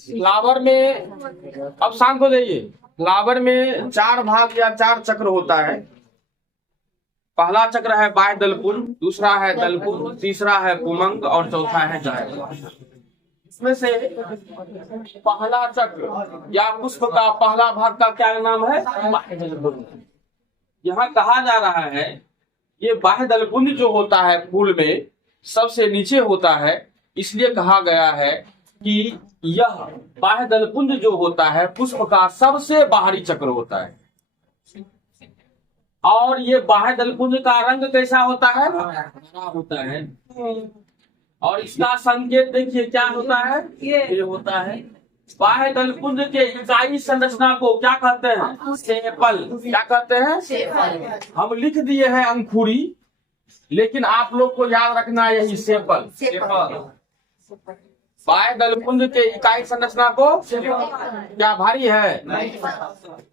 Flower में, अब शांत हो जाइए। फ्लावर में 4 भाग या 4 चक्र होता है। पहला चक्र है बाह्य दलपुंज, दूसरा है दलपुंज, तीसरा है पुमंग और चौथा है जायका। इसमें से पहला चक्र या पुष्प का पहला भाग का क्या नाम है? बाह्य दलपुंज। यहाँ कहा जा रहा है ये बाह्य दलपुंज जो होता है फूल में सबसे नीचे होता है, इसलिए कहा गया है कि यह बाह्य दलपुंज जो होता है पुष्प का सबसे बाहरी चक्र होता है। और ये बाह्य दलपुंज का रंग कैसा होता है? हरा होता है। और इसका संकेत देखिए क्या होता है? ये होता है बाह्य दलपुंज के इकाई संरचना को क्या कहते हैं? सेपल। क्या कहते हैं? हम लिख दिए हैं अंकुरी, लेकिन आप लोग को याद रखना है यही सेपल। बाह्य दलपुंज के इकाई संरचना को क्या भारी है?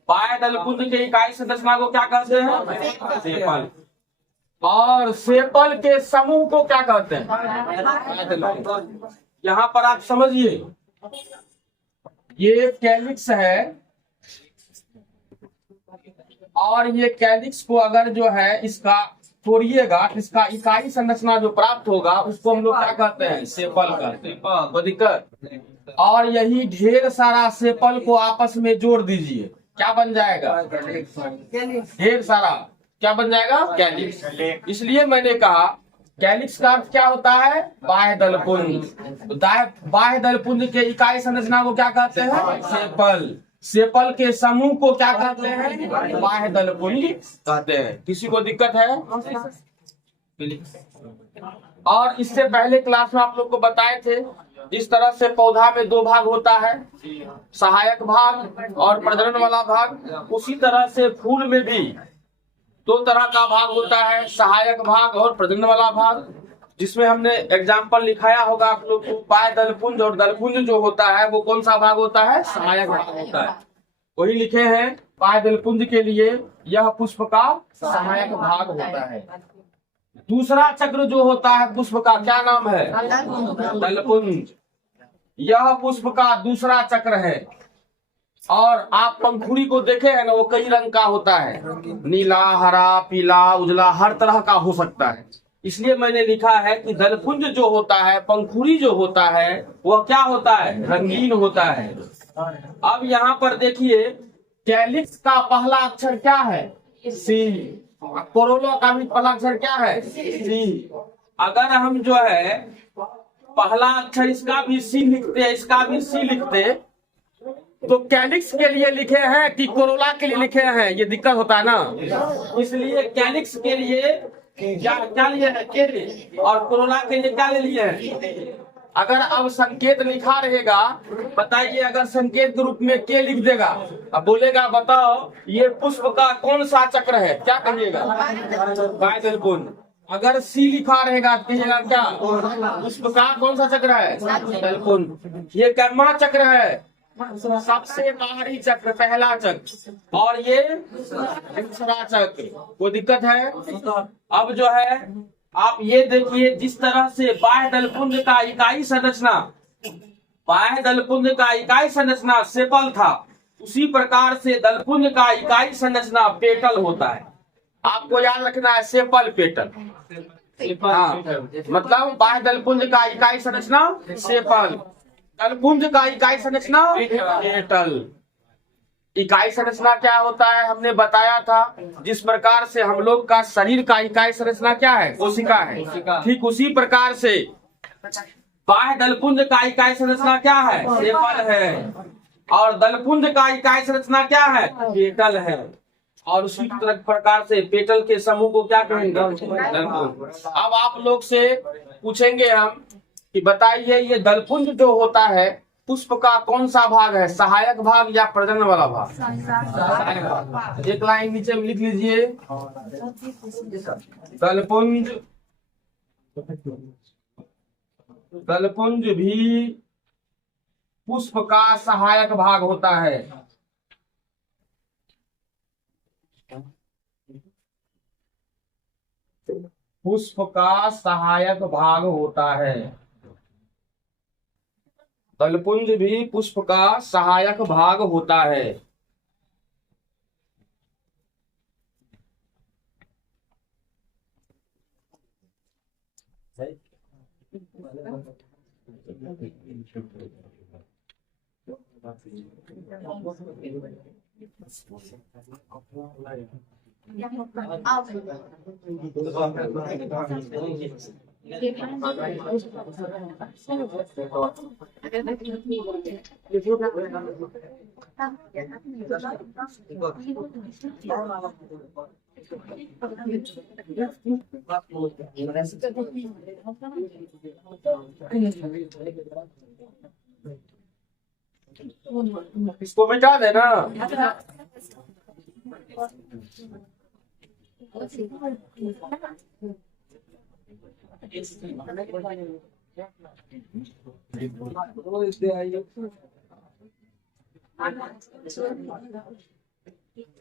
बाह्य दलपुंज के इकाई संरचना को क्या कहते हैं? सेपल। और सेपल के समूह को क्या कहते हैं? यहाँ पर आप समझिए, ये कैलिक्स है और ये कैलिक्स को अगर जो है इसका तोड़िएगा, इसका इकाई संरचना जो प्राप्त होगा उसको हम लोग क्या कहते हैं? सेपल कहते हैं। कोई दिक्कत? और यही ढेर सारा सेपल को आपस में जोड़ दीजिए, क्या बन जाएगा? ढेर सारा क्या बन जाएगा? कैलिक्स। इसलिए मैंने कहा कैलिक्स का अर्थ क्या होता है? बाह्य दलपुंज। बाह्य दलपुंज के इकाई संरचना को क्या कहते हैं? सेपल। सेपल के समूह को क्या कहते हैं? बाह्य दलपुंज कहते हैं। किसी को दिक्कत है? और इससे पहले क्लास में आप लोग को बताए थे जिस तरह से पौधा में 2 भाग होता है, सहायक भाग और प्रजनन वाला भाग, उसी तरह से फूल में भी 2 तरह का भाग होता है, सहायक भाग और प्रजनन वाला भाग, जिसमें हमने एग्जाम्पल लिखाया होगा आप लोग को। बाह्य दलपुंज और दलपुंज जो होता है वो कौन सा भाग होता है? सहायक भाग होता है। वही लिखे हैं बाह्य दलपुंज के लिए यह पुष्प का सहायक भाग होता है। दूसरा चक्र जो होता है पुष्प का क्या नाम है? दलपुंज। यह पुष्प का दूसरा चक्र है। और आप पंखुड़ी को देखे हैं ना, वो कई रंग का होता है, नीला, हरा, पीला, उजला, हर तरह का हो सकता है। इसलिए मैंने लिखा है कि दलपुंज जो होता है, पंखुड़ी जो होता है, वह क्या होता है? रंगीन होता है। अब यहाँ पर देखिए कैलिक्स का पहला अक्षर क्या है? सी। कोरोला का भी पहला अक्षर क्या है? सी। अगर हम जो है पहला अक्षर इसका भी सी लिखते, इसका भी सी लिखते, तो कैलिक्स के लिए लिखे हैं कि कोरोला के लिए लिखे हैं? ये दिक्कत होता है ना। इसलिए कैलिक्स के लिए क्या लिए है? के लिए। और कोरोला के लिए क्या ले लिए हैं? अगर अब संकेत लिखा रहेगा, बताइए, अगर संकेत के रूप में के लिख देगा, अब बोलेगा बताओ ये पुष्प का कौन सा चक्र है, क्या कहिएगा? बाह्य दलपुंज। अगर सी लिखा रहेगा तो कहिएगा क्या? पुष्प का कौन सा चक्र है? दलपुंज। ये कर्मा चक्र है, सबसे बाहरी चक्र, पहला चक्र, और ये दूसरा चक्र। कोई दिक्कत है? अब जो है आप ये देखिए जिस तरह से बाह्य दलपुंज का इकाई संरचना, बाह्य दलपुंज का इकाई संरचना सेपल था, उसी प्रकार से दलपुंज का इकाई संरचना पेटल होता है। आपको याद रखना है सेपल पेटल। हाँ, मतलब बाह्य दलपुंज का इकाई संरचना सेपल, दलपुंज का इकाई संरचना पेटल। इकाई संरचना क्या होता है हमने बताया था। जिस प्रकार से हम लोग का शरीर का इकाई संरचना क्या है? कोशिका है। ठीक उसी प्रकार से बाह्य दलपुंज का इकाई संरचना क्या है? सेपल है। और दलपुंज का इकाई संरचना क्या है? पेटल है। और उसी प्रकार से पेटल के समूह को क्या कहेंगे? दलपुंज। अब आप लोग से पूछेंगे हम कि बताइए ये दलपुंज जो होता है पुष्प का कौन सा भाग है? सहायक भाग या प्रजनन वाला भाग? सहायक भाग। एक लाइन नीचे में लिख लीजिए, दलपुंज, दलपुंज भी पुष्प का सहायक भाग होता है। पुष्प का सहायक भाग होता है। दलपुंज भी पुष्प का सहायक भाग होता है। इसको मिटा देना।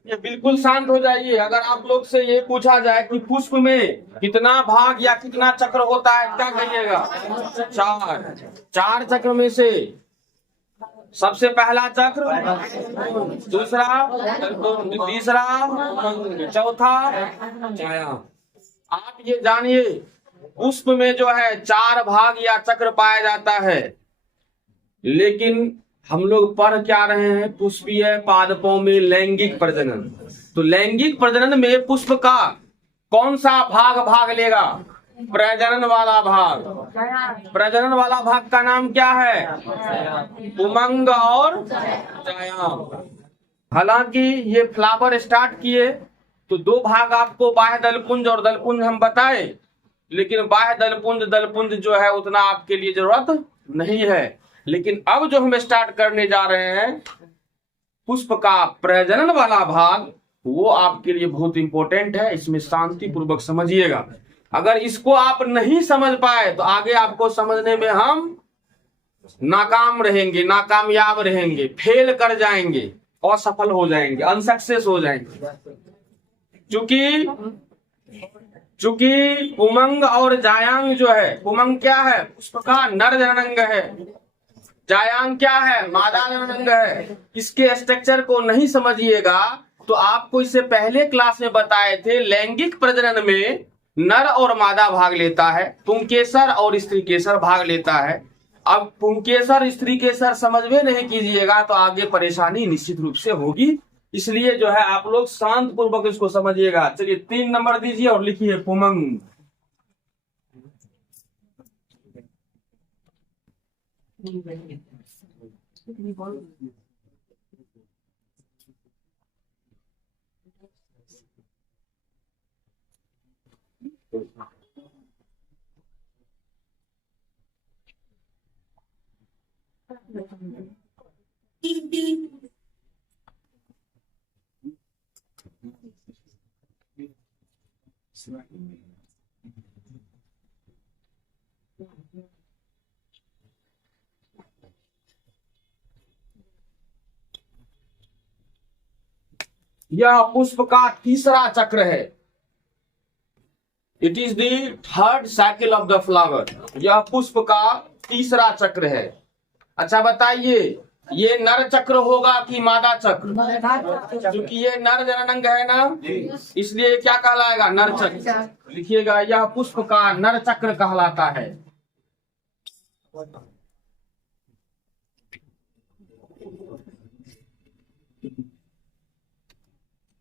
ये बिल्कुल शांत हो जाइए। अगर आप लोग से ये पूछा जाए कि पुष्प में कितना भाग या कितना चक्र होता है, क्या कहिएगा? 4। 4 चक्र में से सबसे पहला चक्र, दूसरा, तीसरा, चौथा छाया। आप ये जानिए पुष्प में जो है 4 भाग या चक्र पाया जाता है, लेकिन हम लोग पढ़ क्या रहे हैं? पुष्पीय पादपों में लैंगिक प्रजनन। तो लैंगिक प्रजनन में पुष्प का कौन सा भाग लेगा? प्रजनन वाला भाग। प्रजनन वाला भाग का नाम क्या है? उमंग और जायांग। हालांकि ये फ्लावर स्टार्ट किए तो 2 भाग आपको बाह्य दलपुंज और दलपुंज हम बताए, लेकिन बाह्य दलपुंज जो है उतना आपके लिए जरूरत नहीं है। लेकिन अब जो हम स्टार्ट करने जा रहे हैं पुष्प का प्रजनन वाला भाग, वो आपके लिए बहुत इंपॉर्टेंट है। इसमें शांति पूर्वक समझिएगा। अगर इसको आप नहीं समझ पाए तो आगे आपको समझने में हम नाकाम रहेंगे, नाकामयाब रहेंगे, फेल कर जाएंगे, असफल हो जाएंगे, अनसक्सेस हो जाएंगे। चूंकि उमंग और जायांग जो है, उमंग क्या है? पुष्प का नर जननांग है। जायांग क्या है? मादा जननांग है। इसके स्ट्रक्चर को नहीं समझिएगा तो आपको इससे पहले क्लास में बताए थे, लैंगिक प्रजनन में नर और मादा भाग लेता है, पुंकेसर और स्त्रीकेसर भाग लेता है। अब पुंकेसर स्त्रीकेसर समझ में नहीं कीजिएगा तो आगे परेशानी निश्चित रूप से होगी। इसलिए जो है आप लोग शांत पूर्वक इसको समझिएगा। चलिए 3 नंबर दीजिए और लिखिए पुमंग। यह पुष्प का तीसरा चक्र है। It is the 3rd cycle of the flower. यह पुष्प का तीसरा चक्र है। अच्छा बताइए, ये नर चक्र होगा कि मादा चक्र? क्योंकि ये नर जननांग है ना, इसलिए क्या कहलाएगा? नर चक्र। लिखिएगा, यह पुष्प का नर चक्र कहलाता है।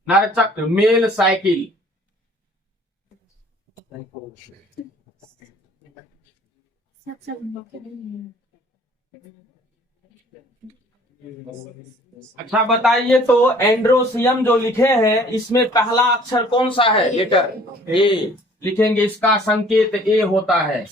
नर चक्र, मेल साइकिल। अच्छा बताइए, तो एंड्रोसियम जो लिखे हैं इसमें पहला अक्षर कौन सा है? लेटर ए लिखेंगे, इसका संकेत ए होता है।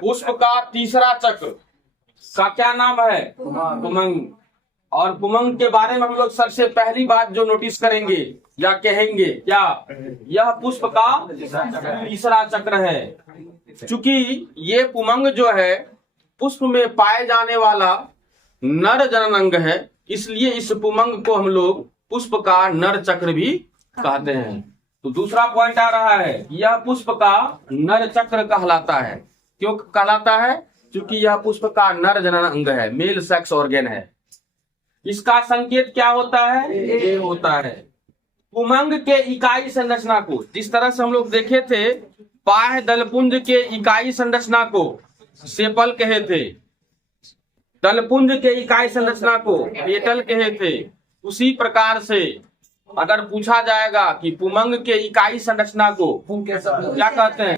पुष्प का तीसरा चक्र का क्या नाम है? पुमंग। और पुमंग के बारे में हम लोग सबसे पहली बात जो नोटिस करेंगे या कहेंगे क्या, यह पुष्प का तीसरा चक्र है। चूंकि ये पुमंग जो है पुष्प में पाए जाने वाला नर जनन अंग है, इसलिए इस पुमंग को हम लोग पुष्प का नर चक्र भी कहते हैं। तो दूसरा पॉइंट आ रहा है, यह पुष्प का नर चक्र कहलाता है। क्यों कहलाता है? क्योंकि यह पुष्प का नर जनन अंग है, मेल सेक्स ऑर्गेन है। इसका संकेत क्या होता है? ये होता है। पुमंग के इकाई संरचना को, जिस तरह से हम लोग देखे थे, बाह्य दलपुंज के इकाई संरचना को सेपल कहे थे, दलपुंज के इकाई संरचना को पेटल कहे थे। उसी प्रकार से अगर पूछा जाएगा कि पुमंग के इकाई संरचना को क्या कहते हैं?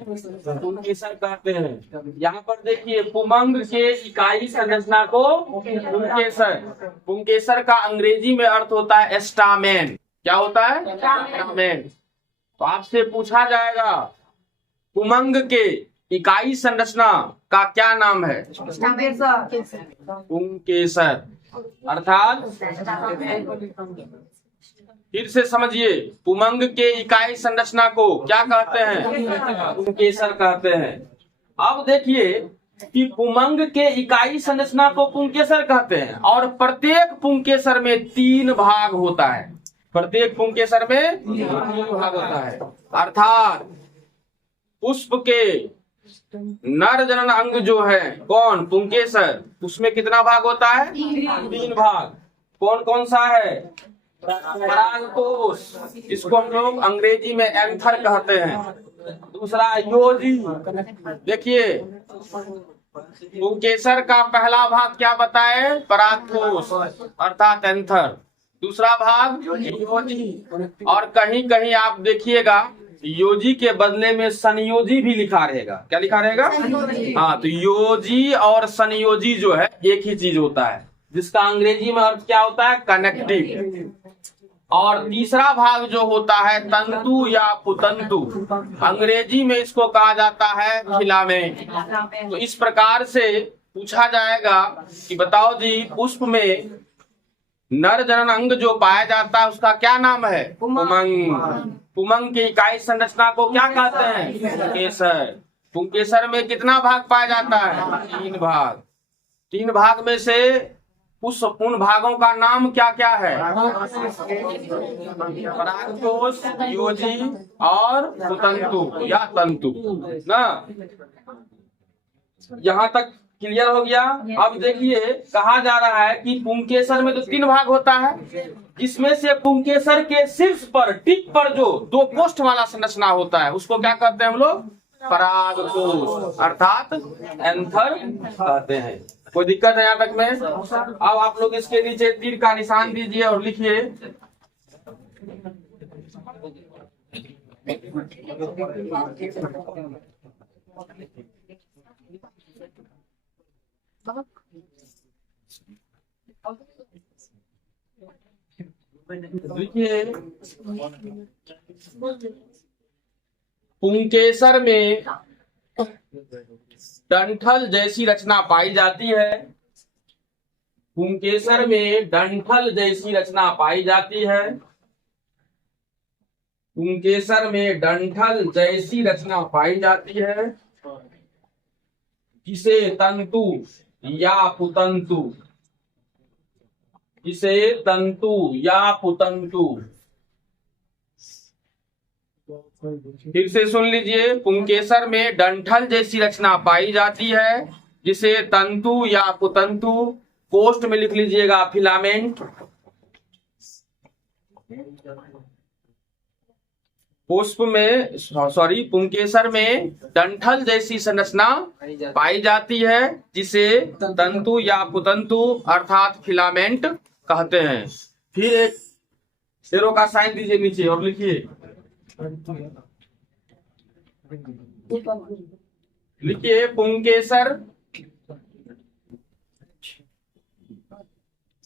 पुंकेसर कहते हैं। यहाँ पर देखिए, पुमंग के इकाई संरचना को पुंकेसर। पुंकेसर का अंग्रेजी में अर्थ होता है स्टामेन। क्या होता है? स्टामेन। तो आपसे पूछा जाएगा पुमंग के इकाई संरचना का क्या नाम है? पुंकेसर, अर्थात फिर से समझिए, पुमंग के इकाई संरचना को क्या कहते हैं? पुंकेसर कहते हैं। अब देखिए कि पुमंग के इकाई संरचना को पुंकेसर कहते हैं, और प्रत्येक पुंकेसर में 3 भाग होता है। प्रत्येक पुंकेसर में 3 भाग होता है, अर्थात पुष्प के नर जनन अंग जो है कौन? पुंकेसर, उसमें कितना भाग होता है? 3 भाग। कौन कौन सा है? परागकोश, इसको हम लोग अंग्रेजी में एंथर कहते हैं। दूसरा योजी। देखिए, पुंकेसर का पहला भाग क्या बताए? परागकोश अर्थात एंथर। दूसरा भाग योजी, और कहीं कहीं आप देखिएगा योजी के बदले में संयोजी भी लिखा रहेगा। क्या लिखा रहेगा? हाँ, तो योजी और संयोजी जो है एक ही चीज होता है, जिसका अंग्रेजी में अर्थ क्या होता है? कनेक्टिव। और तीसरा भाग जो होता है तंतु या पुतंतु, अंग्रेजी में इसको कहा जाता है फिलामेंट। तो इस प्रकार से पूछा जाएगा कि बताओ जी, पुष्प में नर जनन अंग जो पाया जाता है उसका क्या नाम है? पुमंग। पुमंग की इकाई संरचना को क्या कहते हैं? पुंकेसर। पुंकेसर में कितना भाग पाया जाता है? 3 भाग। 3 भाग में से उन भागों का नाम क्या क्या है? परागकोश, योजी और पुतंतु या तंतु ना। यहाँ तक क्लियर हो गया। अब देखिए, कहा जा रहा है कि पुंकेसर में तो 3 भाग होता है, जिसमें से पुंकेसर के शीर्ष पर, टिप पर जो 2 कोष्ठ वाला संरचना होता है उसको क्या कहते हैं हम लोग? परागकोश अर्थात एंथर कहते हैं। कोई दिक्कत है यहाँ तक में? अब आप लोग इसके नीचे तीर का निशान दीजिए और लिखिए देखिए, पुंकेसर में डंठल जैसी रचना पाई जाती है। पुंकेसर में डंठल जैसी रचना पाई जाती है। पुंकेसर में डंठल जैसी रचना पाई जाती है, जिसे तंतु या पुतंतु, जिसे तंतु या पुतंतु। फिर से सुन लीजिए, पुंकेसर में डंठल जैसी रचना पाई जाती है, जिसे तंतु या पुतंतु, कोष्ठ में लिख लीजिएगा फिलामेंट। पुंकेसर में डंठल जैसी संरचना पाई जाती है, जिसे तंतु या पुतंतु अर्थात फिलामेंट कहते हैं। फिर एक एरो का साइन दीजिए नीचे और लिखिए, पुंकेसर।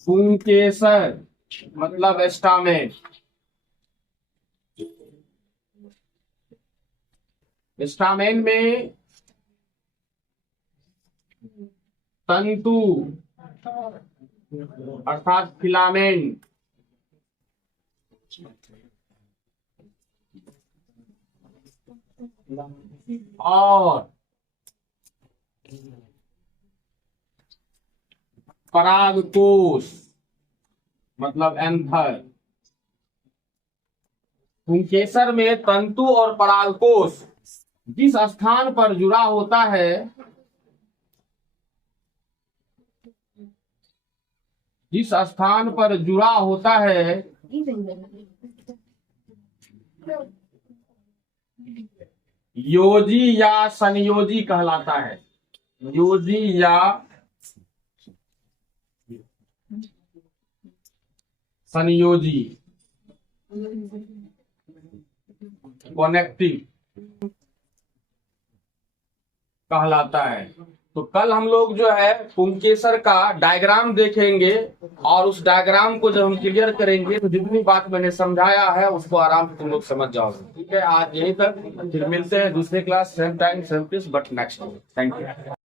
पुंकेसर मतलब स्टामेन। स्टामेन में तंतु अर्थात फिलामेंट और परागकोश मतलब एंथर। पुंकेसर में तंतु और परागकोश जिस स्थान पर जुड़ा होता है, जिस स्थान पर जुड़ा होता है योजी या संयोजी कहलाता है। योजी या संयोजी, कनेक्टिव कहलाता है। तो कल हम लोग जो है पुंकेसर का डायग्राम देखेंगे और उस डायग्राम को जब हम क्लियर करेंगे तो जितनी बात मैंने समझाया है उसको आराम से तुम लोग समझ जाओगे। ठीक है, आज यहीं तक, फिर मिलते हैं दूसरे class, same time same place but next. Thank you.